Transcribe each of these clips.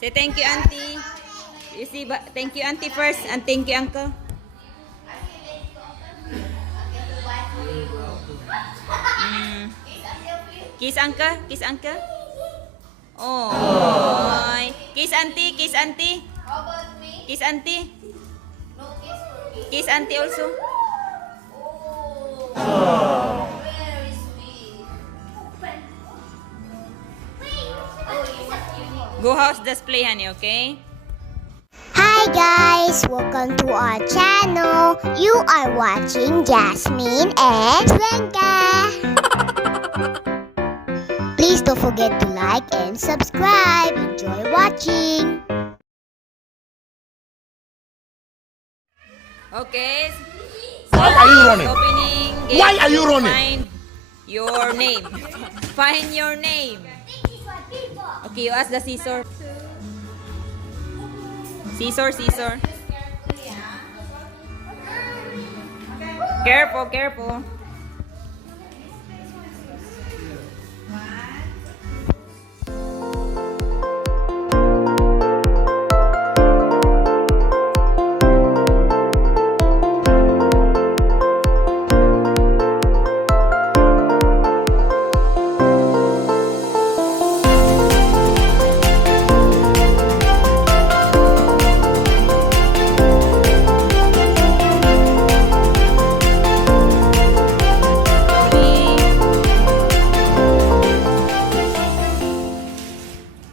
Say thank you, auntie. You see, thank you, auntie first, and thank you, uncle. Kiss uncle, kiss uncle. Oh, kiss auntie, kiss auntie. How about me? Kiss auntie. No kiss for me. Kiss auntie also. Oh, very sweet. Go house display, honey, okay? Hi guys, welcome to our channel. You are watching Jasmine and Bianca. Please don't forget to like and subscribe. Enjoy watching. Okay. Why are you running? Opening. Why are you running? Find your name. Find your name. Okay, you ask the scissor. Scissor, scissor. Careful, careful.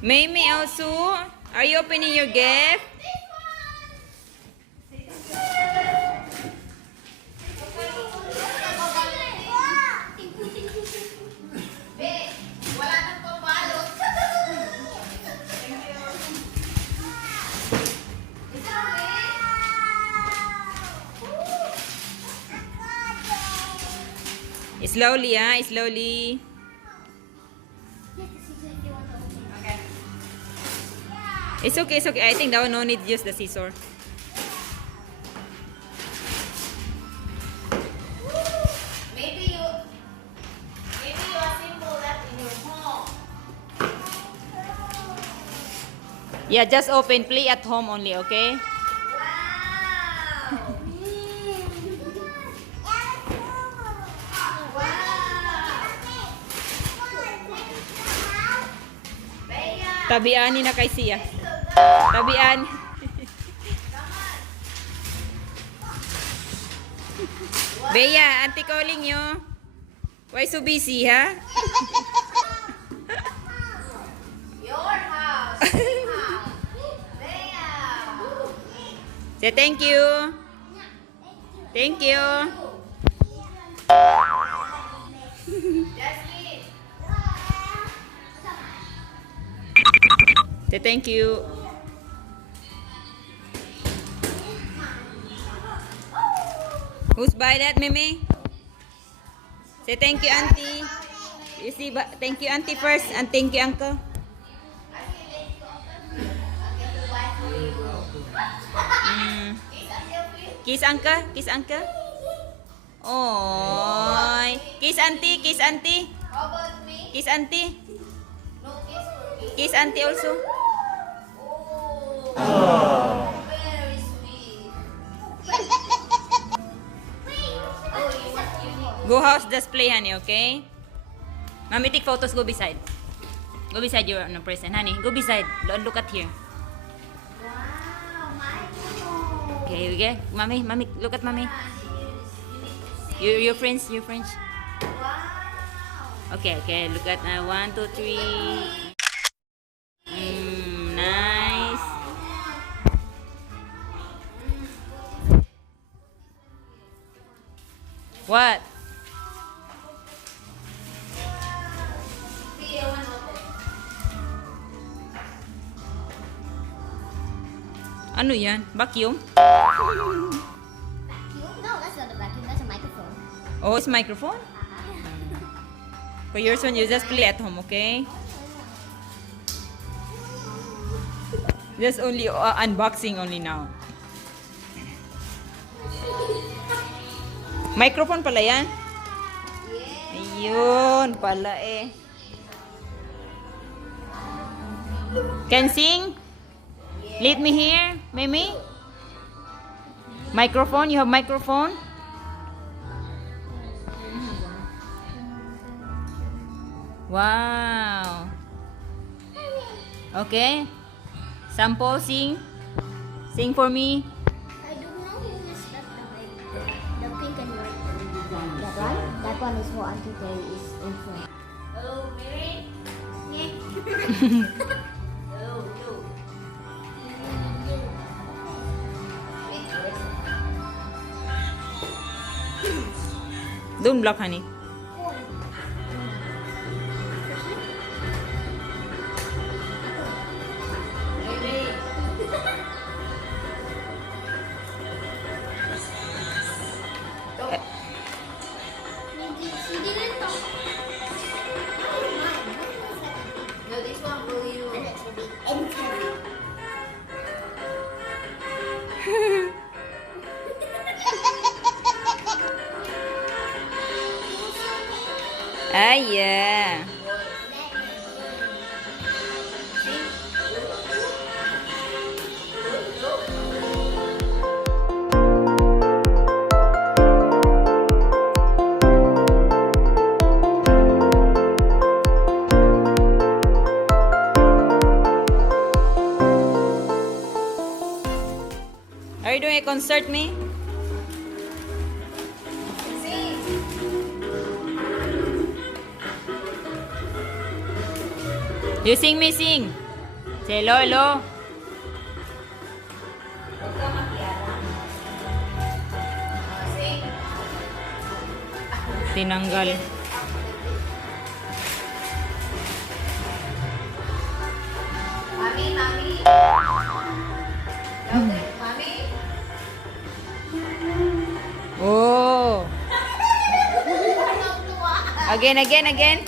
Mimi also, are you opening your gift? Wala nang pabalot. Slowly, ah, slowly. It's okay, it's okay. I think that one no need to use the scissor. Maybe you assemble that in your home. Yeah, just open. Play at home only, okay? Wow. Tabian ni na kay siya. Tabian. Bea, auntie calling you. Why so busy, ha? Your house. Your house. There. Say thank you. Thank you. Jasmine. Say thank you. Who's buy that, Mimi? Say thank you, auntie. You see, thank you, auntie first, and thank you, uncle. Kiss uncle, kiss uncle. Oh, kiss auntie, kiss auntie, How about me? kiss auntie, No kiss for me. kiss auntie also. Oh, very sweet. Go house display, honey, okay? Mommy, take photos. Go beside. Go beside your present, honey. Go beside. Look at here. Wow, my Okay, we get. Mommy, look at mommy. Your friends, your friends. Wow. Okay, look at 1, 2, 3. Nice. What? Ano yan? Vacuum? Vacuum? No, that's not a vacuum. That's a microphone. Oh, it's microphone? For yours one, you just play at home, okay? Just only unboxing only now. Microphone pala yan? Ayun pala eh. Can sing? Let me hear, Mimi. Microphone, you have microphone? Wow. Okay. Sample, sing. Sing for me. I don't know who is that the pink and white. That one? That one is for Auntie Terry is in front. Oh, Mary. Oh, no. Wait first. Don't block, honey. Mary. She didn't talk. No, this one for you. Ah, yeah. Are you doing a concert, me? Sing. You sing, me sing. Say hello, hello. Huwag ka makialam. Sing. Tinanggal. Mami, mami. Louder. Mami. Oh. Tuwa. Again, again, again.